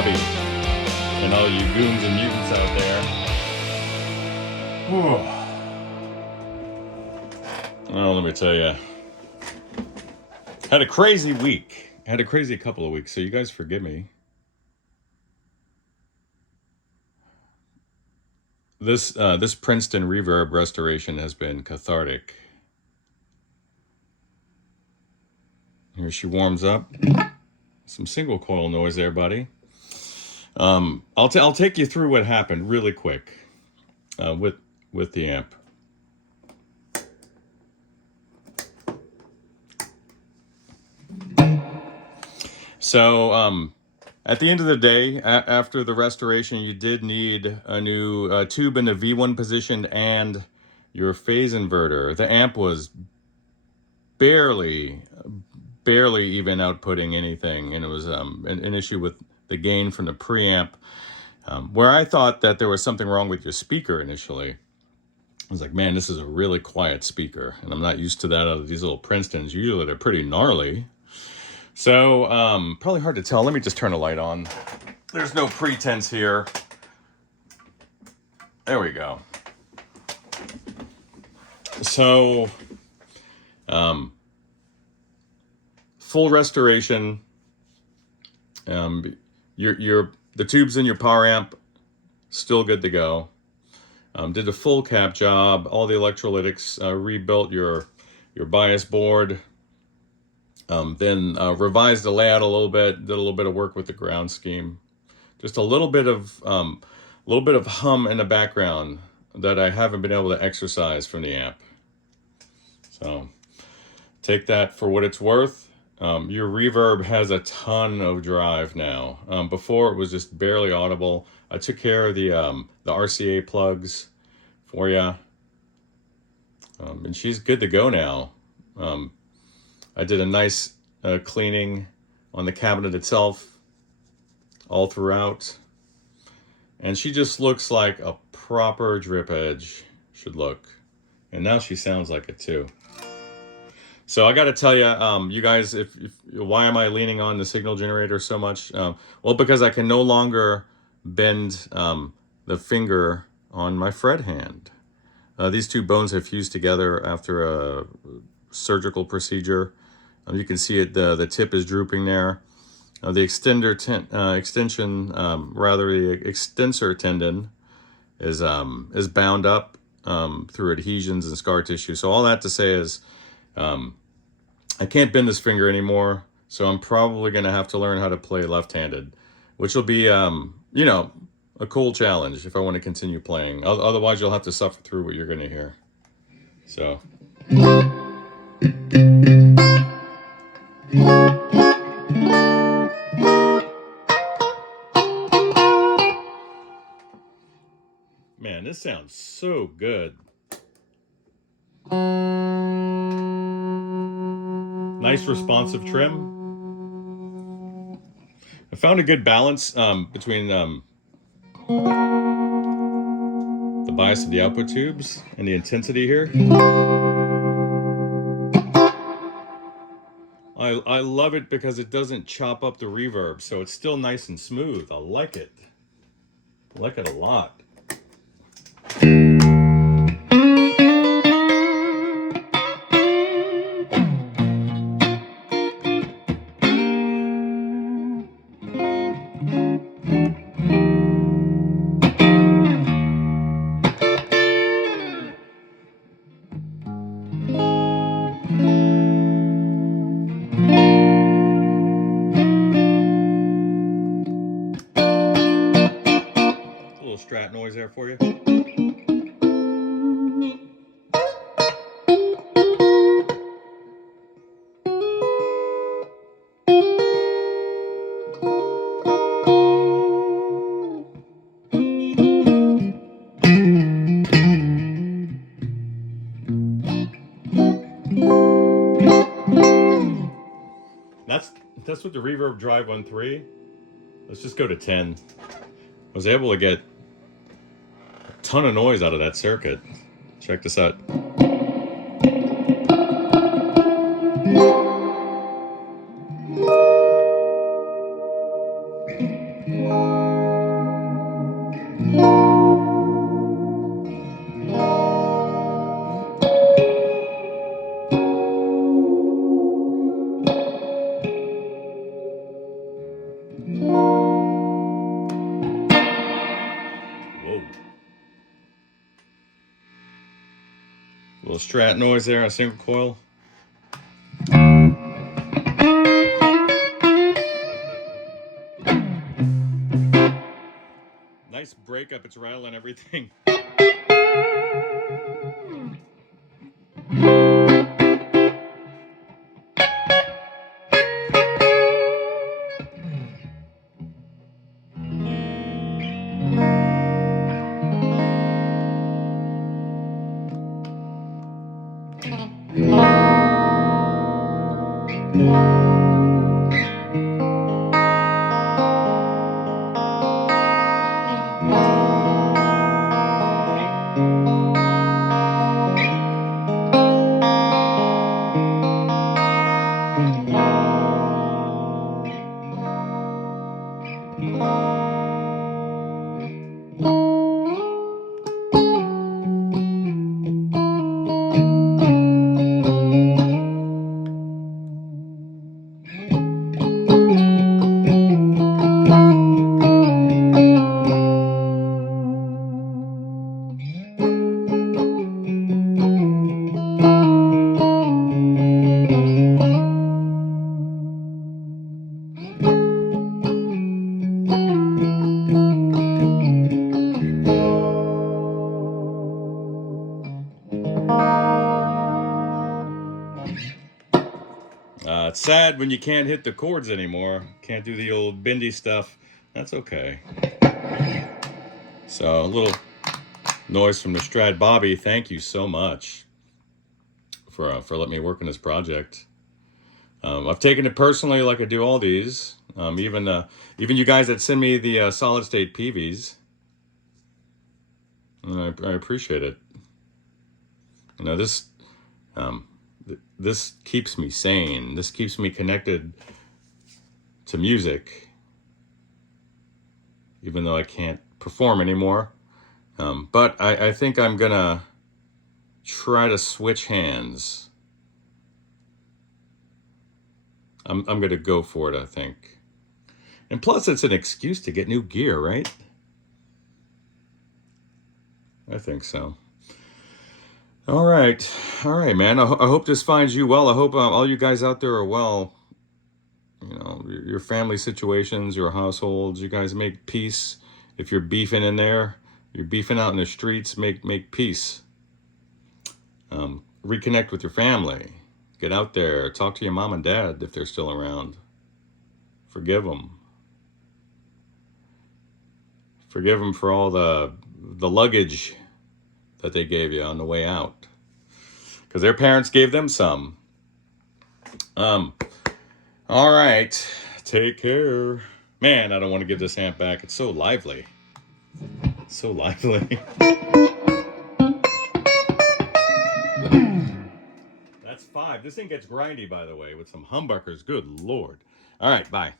Bobby and all you goons and mutants out there. Whew. Well, let me tell you, had a crazy week. Had a crazy couple of weeks, so you guys forgive me. This Princeton Reverb restoration has been cathartic. Here she warms up. Some single coil noise there, buddy. I'll take you through what happened really quick with the amp. So at the end of the day, after the restoration, you did need a new tube in the V1 position and your phase inverter. The amp was barely even outputting anything, and it was an issue with the gain from the preamp, where I thought that there was something wrong with your speaker initially. I was like, man, this is a really quiet speaker, and I'm not used to that out of these little Princetons. Usually they're pretty gnarly. So probably hard to tell. Let me just turn a light on. There's no pretense here. There we go. So full restoration. The tubes in your power amp still good to go. Did a full cap job, all the electrolytics, rebuilt your bias board, then revised the layout a little bit, did a little bit of work with the ground scheme, just a little bit of hum in the background that I haven't been able to exercise from the amp. So take that for what it's worth. Your reverb has a ton of drive now. Before it was just barely audible. I took care of the RCA plugs for you, and she's good to go now. I did a nice cleaning on the cabinet itself, all throughout, and she just looks like a proper drip edge should look. And now she sounds like it too. So I got to tell you, you guys, why am I leaning on the signal generator so much? Well, because I can no longer bend the finger on my fret hand. These two bones have fused together after a surgical procedure. You can see it. The tip is drooping there. The extensor tendon is bound up through adhesions and scar tissue. So all that to say is, I can't bend this finger anymore, so I'm probably going to have to learn how to play left-handed, which will be, you know, a cool challenge if I want to continue playing. Otherwise, you'll have to suffer through what you're going to hear. So. Man, this sounds so good. Nice responsive trim. I found a good balance between the bias of the output tubes and the intensity here. I love it because it doesn't chop up the reverb, so it's still nice and smooth. I like it. I like it a lot. Strat noise there for you. That's with the reverb drive on 3. Let's just go to 10. I was able to get a ton of noise out of that circuit. Check this out. Little Strat noise there on a single coil. Nice breakup, it's rattling everything. It's sad when you can't hit the chords anymore. Can't do the old bendy stuff. That's okay. So a little noise from the Strat. Bobby, thank you so much for letting me work on this project. I've taken it personally, like I do all these. Even you guys that send me the solid state PVs. I appreciate it. You know, this keeps me sane. This keeps me connected to music, even though I can't perform anymore. But I think I'm gonna try to switch hands. I'm gonna go for it, I think. And plus, it's an excuse to get new gear, right? I think so. All right, man. I hope this finds you well. I hope all you guys out there are well. You know, your family situations, your households. You guys make peace. If you're beefing in there, you're beefing out in the streets. Make peace. Reconnect with your family. Get out there. Talk to your mom and dad if they're still around. Forgive them. Forgive them for all the luggage that they gave you on the way out, because their parents gave them some. All right, take care, man. I don't want to give this amp back. It's so lively. So lively. That's 5. This thing gets grindy, by the way, with some humbuckers. Good Lord. All right, bye.